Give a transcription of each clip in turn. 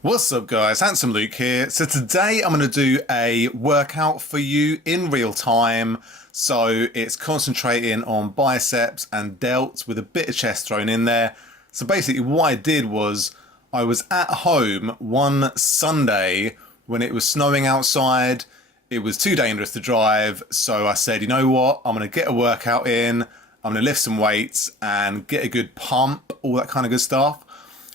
What's up guys, Handsome Luke here. So today I'm going to do a workout for you in real time. So it's concentrating on biceps and delts with a bit of chest thrown in there. So basically what I did was I was at home one Sunday when it was snowing outside. It was too dangerous to drive. So I said, you know what, I'm going to get a workout in. I'm going to lift some weights and get a good pump, all that kind of good stuff.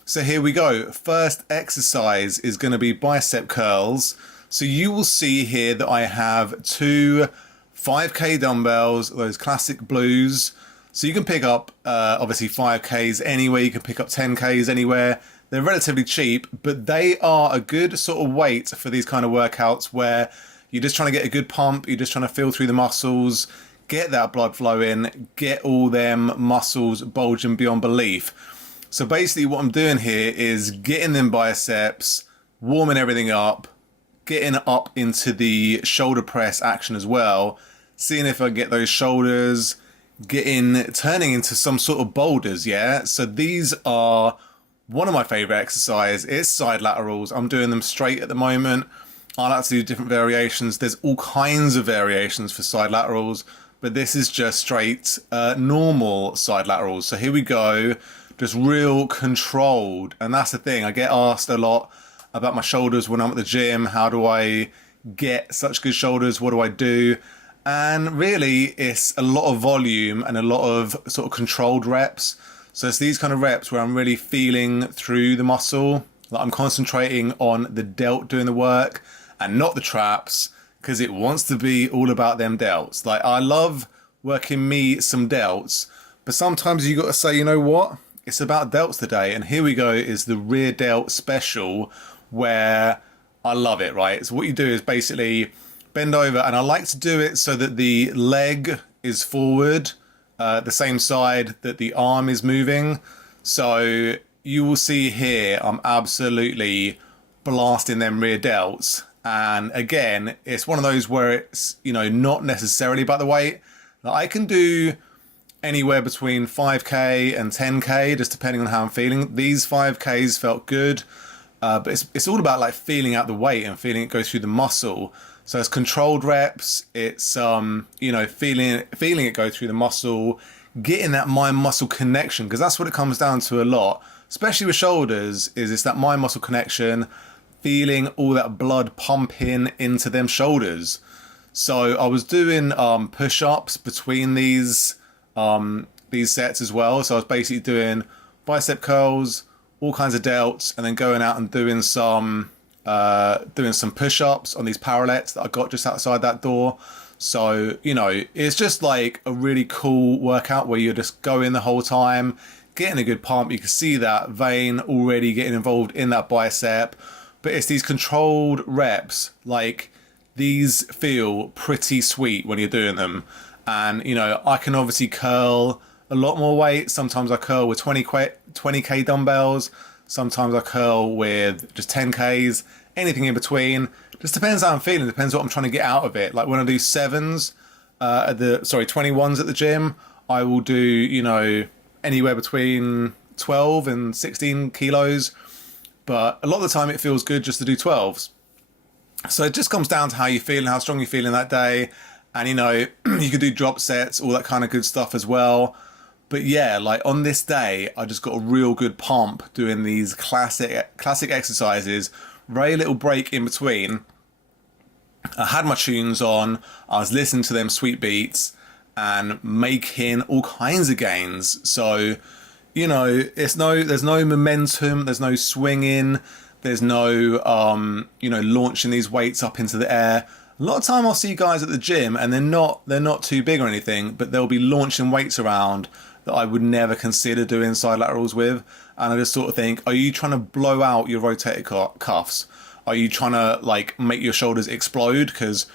So here we go. First exercise is going to be bicep curls. So you will see here that I have two 5K dumbbells, those classic blues. So you can pick up obviously 5Ks anywhere, you can pick up 10Ks anywhere. They're relatively cheap, but they are a good sort of weight for these kind of workouts where you're just trying to get a good pump, you're just trying to feel through the muscles, get that blood flowing, get all them muscles bulging beyond belief. So basically what I'm doing here is getting them biceps, warming everything up, getting up into the shoulder press action as well, seeing if I get those shoulders, turning into some sort of boulders, yeah? So these are one of my favorite exercises. It's side laterals. I'm doing them straight at the moment. I like to do different variations. There's all kinds of variations for side laterals, but this is just straight normal side laterals. So here we go. Just real controlled. And that's the thing, I get asked a lot about my shoulders when I'm at the gym. How do I get such good shoulders? What do I do? And really it's a lot of volume and a lot of sort of controlled reps. So it's these kind of reps where I'm really feeling through the muscle, like I'm concentrating on the delt doing the work and not the traps, because it wants to be all about them delts. Like I love working me some delts, but sometimes you got to say, you know what? It's about delts today, and here we go is the rear delt special where I love it, right? So what you do is basically bend over, and I like to do it so that the leg is forward, the same side that the arm is moving. So you will see here, I'm absolutely blasting them rear delts. And again, it's one of those where it's, you know, not necessarily about the weight. Like I can do anywhere between 5K and 10K, just depending on how I'm feeling. These 5Ks felt good, but it's all about like feeling out the weight and feeling it go through the muscle. So it's controlled reps. It's you know, feeling it go through the muscle, getting that mind muscle connection, because that's what it comes down to a lot, especially with shoulders. Is it's that mind muscle connection, feeling all that blood pumping into them shoulders. So I was doing push-ups between these sets as well. So I was basically doing bicep curls, all kinds of delts, and then going out and doing some push-ups on these parallettes that I got just outside that door. So, you know, it's just like a really cool workout where you're just going the whole time, getting a good pump. You can see that vein already getting involved in that bicep, but it's these controlled reps. Like these feel pretty sweet when you're doing them. And, you know, I can obviously curl a lot more weight. Sometimes I curl with 20K dumbbells. Sometimes I curl with just 10Ks, anything in between. Just depends how I'm feeling, depends what I'm trying to get out of it. Like when I do 21s at the gym, I will do, you know, anywhere between 12 and 16 kilos. But a lot of the time it feels good just to do 12s. So it just comes down to how you're feeling, how strong you're feeling that day. And, you know, you could do drop sets, all that kind of good stuff as well. But yeah, like on this day, I just got a real good pump doing these classic exercises. Very little break in between. I had my tunes on. I was listening to them sweet beats and making all kinds of gains. So, you know, there's no momentum. There's no swinging. There's no, you know, launching these weights up into the air. A lot of time I'll see guys at the gym and they're not too big or anything, but they'll be launching weights around that I would never consider doing side laterals with. And I just sort of think, are you trying to blow out your rotator cuffs? Are you trying to like make your shoulders explode? Because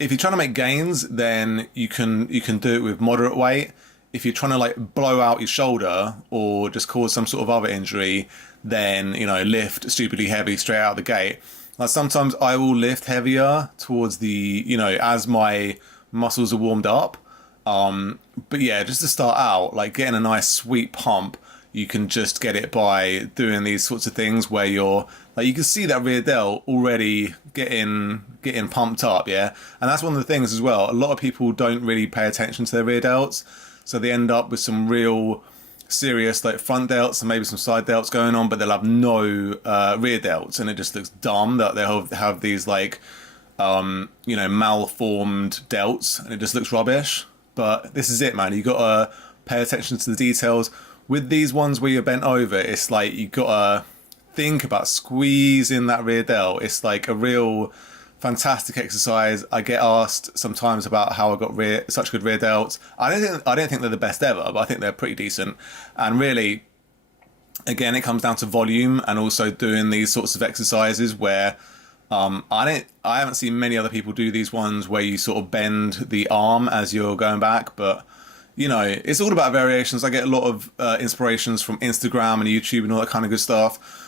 if you're trying to make gains, then you can do it with moderate weight. If you're trying to like blow out your shoulder or just cause some sort of other injury, then, you know, lift stupidly heavy straight out the gate. Like sometimes I will lift heavier towards the, you know, as my muscles are warmed up. But yeah, just to start out, like getting a nice sweet pump, you can just get it by doing these sorts of things where you're like, you can see that rear delt already getting pumped up, yeah. And that's one of the things as well. A lot of people don't really pay attention to their rear delts, so they end up with some real serious like front delts and maybe some side delts going on, but they'll have no rear delts, and it just looks dumb that they'll have these like malformed delts, and it just looks rubbish. But this is it, man. You got to pay attention to the details. With these ones where you're bent over, it's like you got to think about squeezing that rear delt. It's like a real fantastic exercise. I get asked sometimes about how I got such good rear delts. I don't think they're the best ever, but I think they're pretty decent. And really, again, it comes down to volume and also doing these sorts of exercises where I haven't seen many other people do these ones where you sort of bend the arm as you're going back, but it's all about variations. I get a lot of inspirations from Instagram and YouTube and all that kind of good stuff.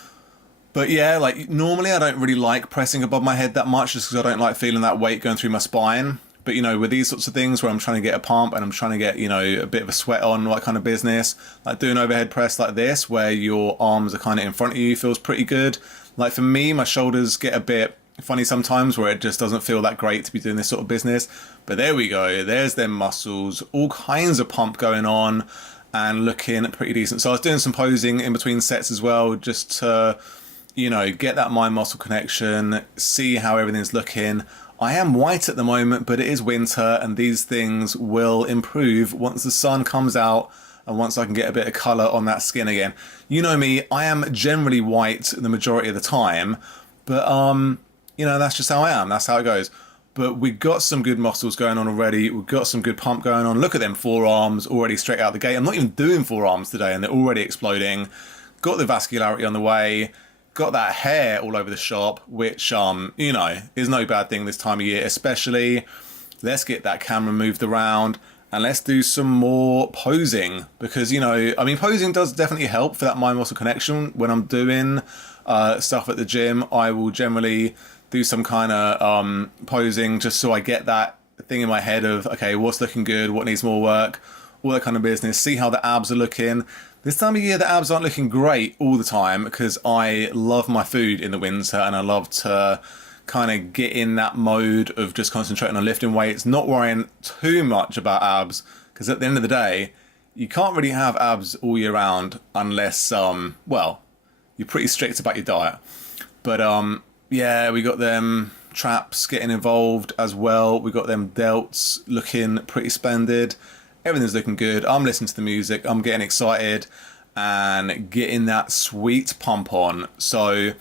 But yeah, like normally I don't really like pressing above my head that much just because I don't like feeling that weight going through my spine. But with these sorts of things where I'm trying to get a pump and I'm trying to get, a bit of a sweat on, all that kind of business, like doing overhead press like this where your arms are kind of in front of you feels pretty good. Like for me, my shoulders get a bit funny sometimes where it just doesn't feel that great to be doing this sort of business. But there we go. There's them muscles, all kinds of pump going on and looking pretty decent. So I was doing some posing in between sets as well, just to, get that mind muscle connection, see how everything's looking. I am white at the moment, but it is winter and these things will improve once the sun comes out and once I can get a bit of colour on that skin again. You know me, I am generally white the majority of the time, but that's just how I am. That's how it goes. But we got some good muscles going on already. We've got some good pump going on. Look at them forearms already straight out the gate. I'm not even doing forearms today and they're already exploding. Got the vascularity on the way. Got that hair all over the shop, which, is no bad thing this time of year, especially. Let's get that camera moved around and let's do some more posing because, posing does definitely help for that mind muscle connection. When I'm doing stuff at the gym, I will generally do some kind of posing just so I get that thing in my head of, okay, what's looking good, what needs more work, all that kind of business, see how the abs are looking. This time of year, the abs aren't looking great all the time because I love my food in the winter and I love to kind of get in that mode of just concentrating on lifting weights, not worrying too much about abs, because at the end of the day, you can't really have abs all year round unless, you're pretty strict about your diet. But yeah, we got them traps getting involved as well. We got them delts looking pretty splendid. Everything's looking good. I'm listening to the music. I'm getting excited and getting that sweet pump on. So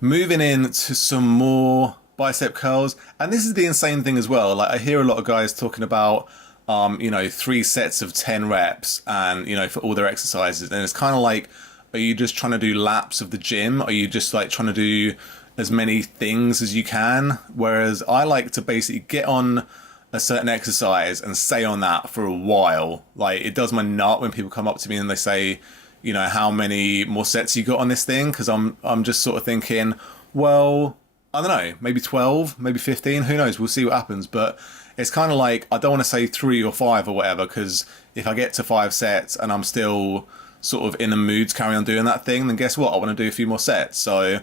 moving into some more bicep curls. And this is the insane thing as well. Like I hear a lot of guys talking about, 3 sets of 10 reps and, for all their exercises. And it's kind of like, are you just trying to do laps of the gym? Are you just like trying to do as many things as you can? Whereas I like to basically get on a certain exercise and stay on that for a while. Like it does my nut when people come up to me and they say, how many more sets you got on this thing? Because I'm just sort of thinking, well, I don't know, maybe 12, maybe 15, who knows? We'll see what happens. But it's kind of like, I don't want to say 3 or 5 or whatever, because if I get to 5 sets and I'm still sort of in the mood to carry on doing that thing, then guess what? I want to do a few more sets. So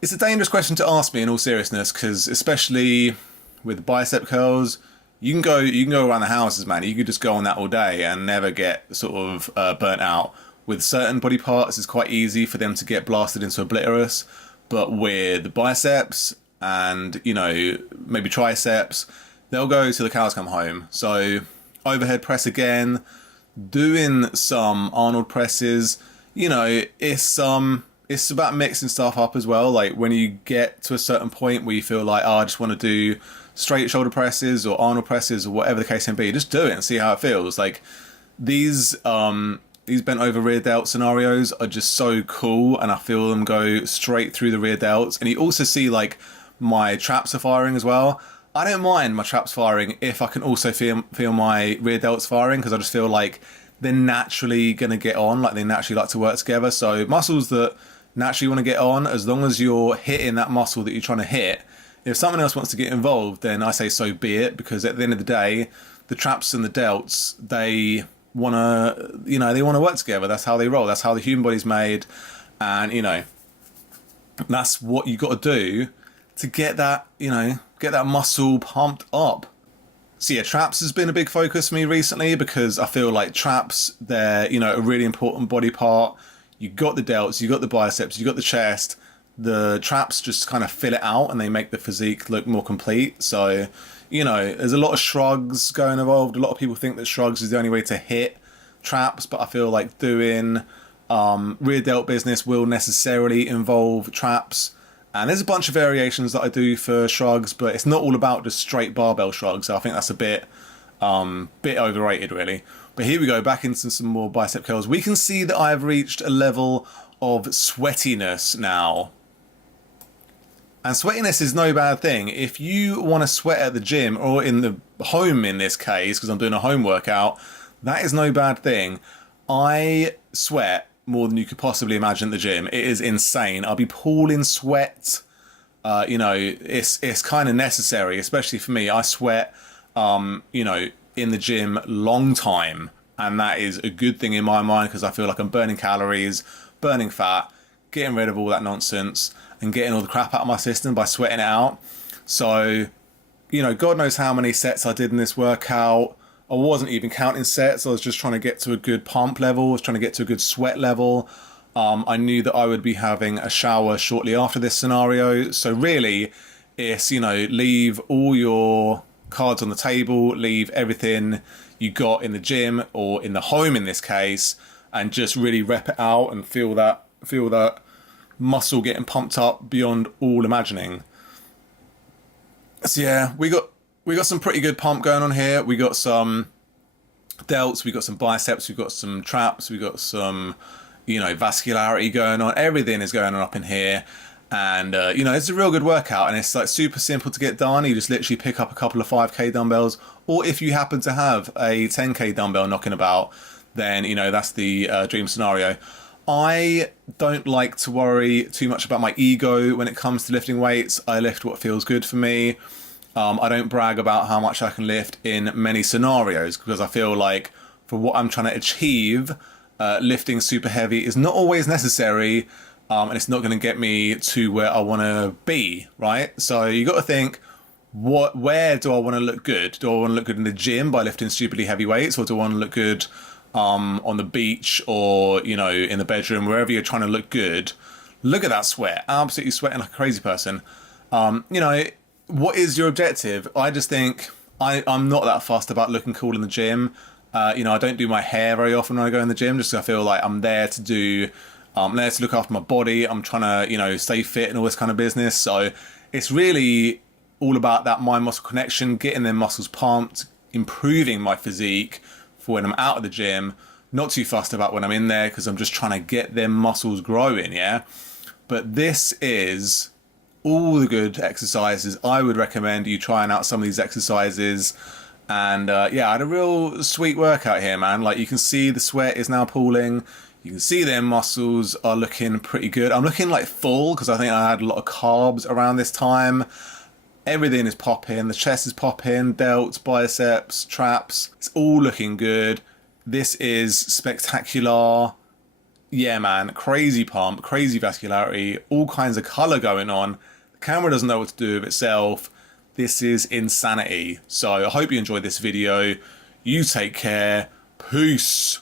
it's a dangerous question to ask me in all seriousness, because especially with bicep curls, you can go around the houses, man. You could just go on that all day and never get sort of burnt out. With certain body parts, it's quite easy for them to get blasted into obliterus. But with biceps and, maybe triceps, they'll go till the cows come home. So overhead press again, doing some Arnold presses, it's about mixing stuff up as well. Like when you get to a certain point where you feel like, I just want to do straight shoulder presses or Arnold presses or whatever the case may be, just do it and see how it feels. Like these bent over rear delt scenarios are just so cool, and I feel them go straight through the rear delts. And you also see like my traps are firing as well. I don't mind my traps firing if I can also feel my rear delts firing, because I just feel like they're naturally going to get on, like they naturally like to work together. So muscles that naturally want to get on, as long as you're hitting that muscle that you're trying to hit, if someone else wants to get involved, then I say so be it, because at the end of the day, the traps and the delts, they want to, they want to work together. That's how they roll. That's how the human body's made. And, that's what you got to do to get that, get that muscle pumped up. So yeah, traps has been a big focus for me recently because I feel like traps, they're, a really important body part. You got the delts, you got the biceps, you got the chest. The traps just kind of fill it out and they make the physique look more complete. So, there's a lot of shrugs going involved. A lot of people think that shrugs is the only way to hit traps, but I feel like doing rear delt business will necessarily involve traps. And there's a bunch of variations that I do for shrugs, but it's not all about just straight barbell shrugs. So I think that's a bit overrated, really. But here we go, back into some more bicep curls. We can see that I've reached a level of sweatiness now. And sweatiness is no bad thing. If you want to sweat at the gym, or in the home in this case, because I'm doing a home workout, that is no bad thing. I sweat more than you could possibly imagine at the gym. It is insane. I'll be pooling sweat. It's kind of necessary, especially for me. I sweat, in the gym long time. And that is a good thing in my mind because I feel like I'm burning calories, burning fat, getting rid of all that nonsense and getting all the crap out of my system by sweating it out. So, God knows how many sets I did in this workout. I wasn't even counting sets. I was just trying to get to a good pump level. I was trying to get to a good sweat level. I knew that I would be having a shower shortly after this scenario. So really, it's, leave all your cards on the table, leave everything you got in the gym or in the home in this case, and just really rep it out and feel that muscle getting pumped up beyond all imagining. So yeah, we got some pretty good pump going on here. We got some delts, we got some biceps, we got some traps, we got some, vascularity going on. Everything is going on up in here. And, it's a real good workout and it's like super simple to get done. You just literally pick up a couple of 5K dumbbells, or if you happen to have a 10K dumbbell knocking about, then, that's the dream scenario. I don't like to worry too much about my ego when it comes to lifting weights. I lift what feels good for me. I don't brag about how much I can lift in many scenarios because I feel like for what I'm trying to achieve, lifting super heavy is not always necessary, and it's not going to get me to where I want to be, right? So you got to think, where do I want to look good? Do I want to look good in the gym by lifting stupidly heavy weights, or do I want to look good on the beach or, in the bedroom, wherever you're trying to look good? Look at that sweat. Absolutely sweating like a crazy person. What is your objective? I just think I'm not that fussed about looking cool in the gym. I don't do my hair very often when I go in the gym, just because I feel like I'm there to look after my body. I'm trying to, stay fit and all this kind of business. So it's really all about that mind-muscle connection, getting them muscles pumped, improving my physique for when I'm out of the gym. Not too fussed about when I'm in there because I'm just trying to get them muscles growing, yeah? But this is all the good exercises. I would recommend you trying out some of these exercises. And I had a real sweet workout here, man. Like, you can see the sweat is now pooling. You can see their muscles are looking pretty good. I'm looking like full because I think I had a lot of carbs around this time. Everything is popping. The chest is popping. Delts, biceps, traps. It's all looking good. This is spectacular. Yeah, man. Crazy pump, crazy vascularity, all kinds of color going on. The camera doesn't know what to do with itself. This is insanity. So I hope you enjoyed this video. You take care. Peace.